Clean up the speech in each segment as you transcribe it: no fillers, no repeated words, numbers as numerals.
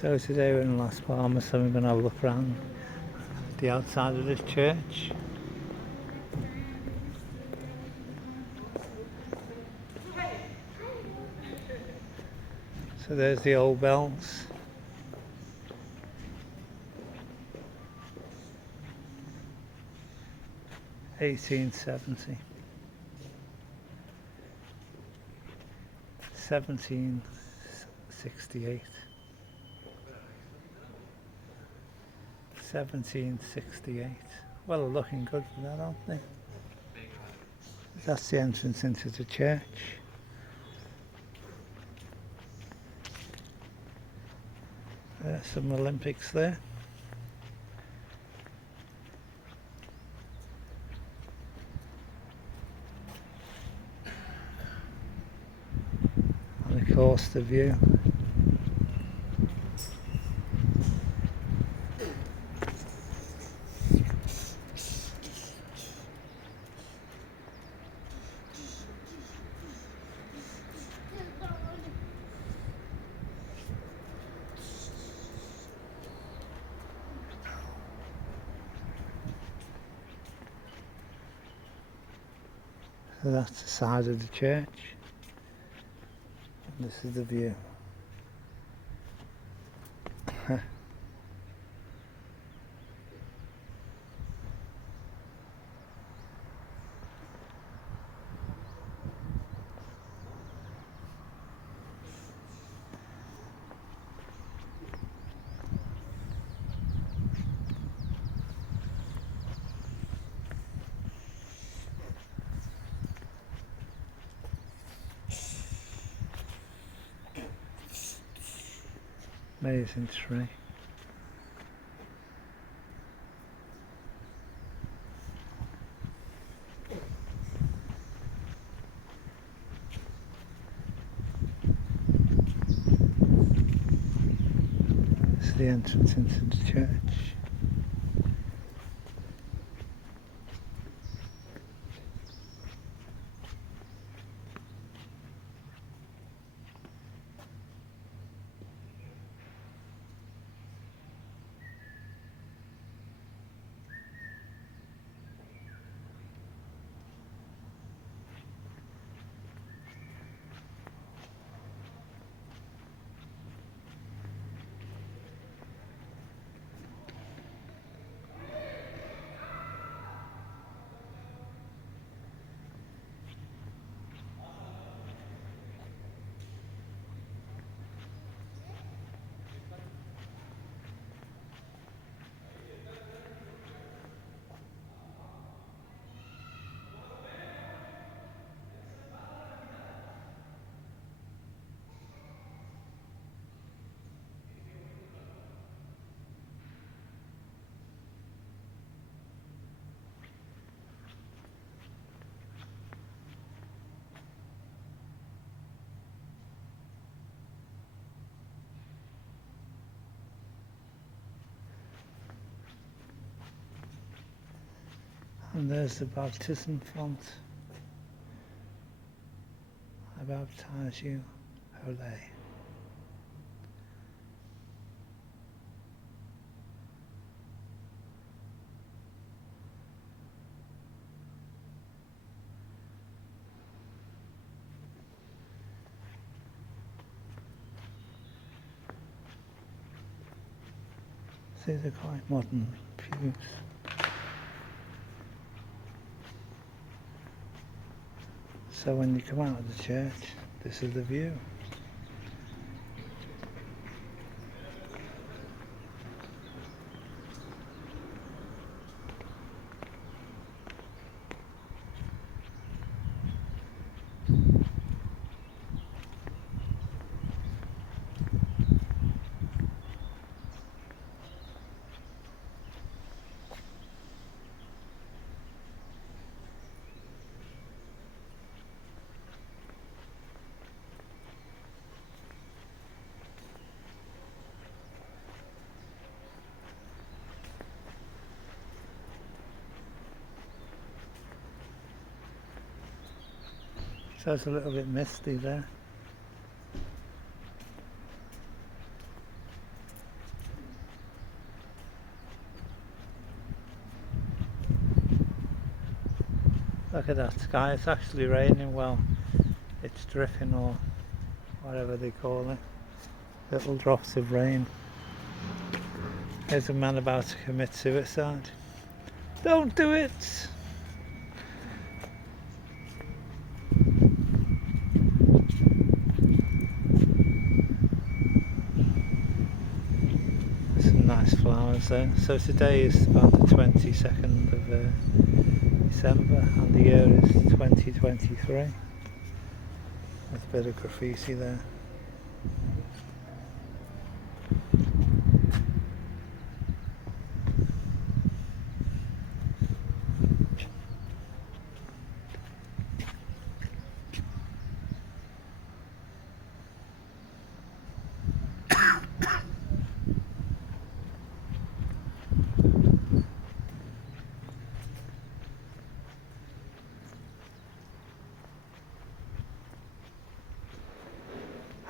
So today we're in Las Palmas, so we're going to have a look around the outside of this church. So there's the old bells. (1870), 1768, 1768. Well, they're looking good for that, aren't they? That's the entrance into the church. There's some Olympics there. And of course the view. So that's the side of the church. And this is the view. Amazing tree. This is the entrance into the church. And there's the baptism font. I baptize you, Ole. See, they're quite modern pews. So when you come out of the church, this is the view. So it's a little bit misty there. Look at that sky, it's actually raining. Well, it's dripping or whatever they call it. Little drops of rain. There's a man about to commit suicide. Don't do it! Some nice flowers there. So today is about the 22nd of December and the year is 2023. There's a bit of graffiti there.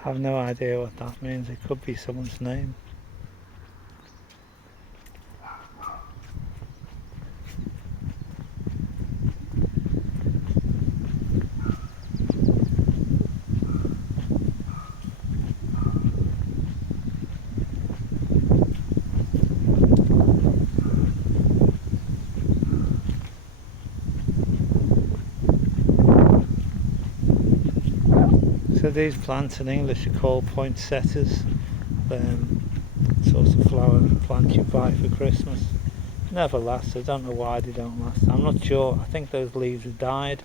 I have no idea what that means. It could be someone's name. So these plants in English are called poinsettias. Sort of flower plant you buy for Christmas. Never last. I don't know why they don't last. I'm not sure. I think those leaves have died.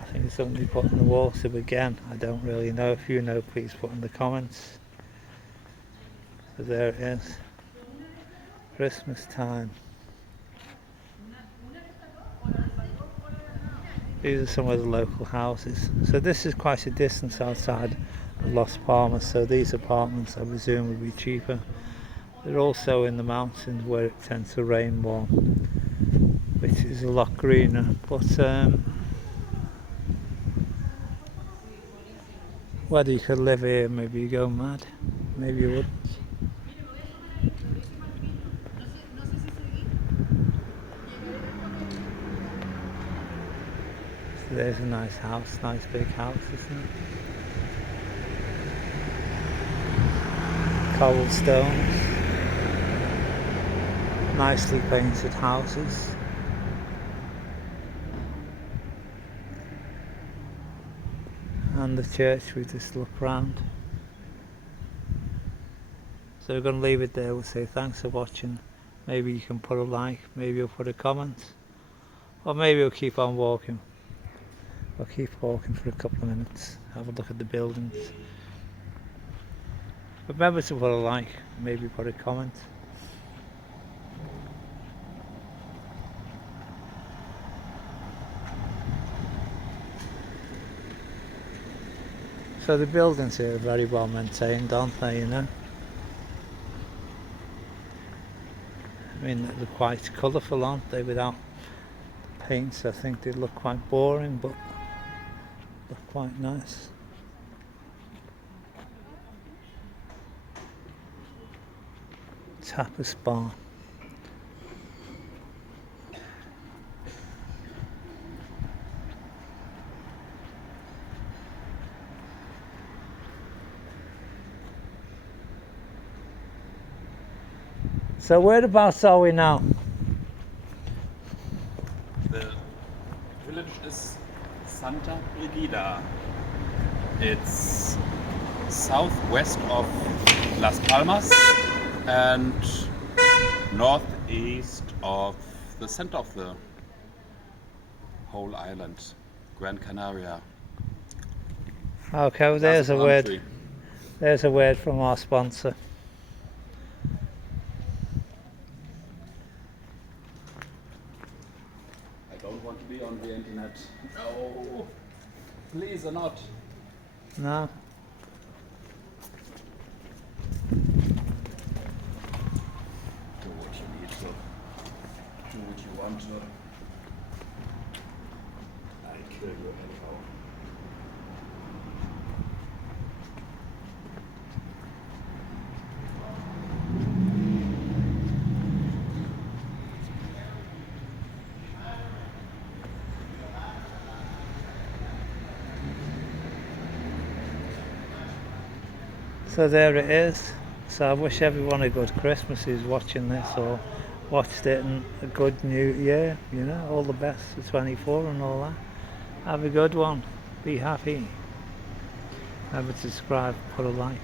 I think it's something they put in the water, but again, I don't really know. If you know, please put in the comments. So there it is. Christmas time. These are some of the local houses. So this is quite a distance outside of Las Palmas, so these apartments I presume would be cheaper. They're also in the mountains where it tends to rain more, which is a lot greener. But whether you could live here, maybe you go mad, maybe you wouldn't. So there's a nice house, nice big house, isn't it? Cobblestones, nicely painted houses. And the church, we just look round. So we're going to leave it there. We'll say thanks for watching. Maybe you can put a like, maybe you'll put a comment, or maybe we'll keep on walking. We'll keep walking for a couple of minutes, have a look at the buildings. But remember to put a like, maybe put a comment. So the buildings here are very well maintained, aren't they, you know? I mean, they're quite colourful, aren't they? Without the paints, I think they look quite boring, but look quite nice. Tapas bar. So whereabouts are we now? The village is Santa Brigida. It's southwest of Las Palmas and northeast of the center of the whole island, Gran Canaria. Okay, well, there's a word. There's a word from our sponsor. I don't want to be on the internet. No, please or not. No. Do what you need to. Do what you want to. I'll kill you anyhow. So there it is. So I wish everyone a good Christmas who's watching this or watched it, and a good new year, you know, all the best for 24 and all that. Have a good one. Be happy. Remember to subscribe, put a like.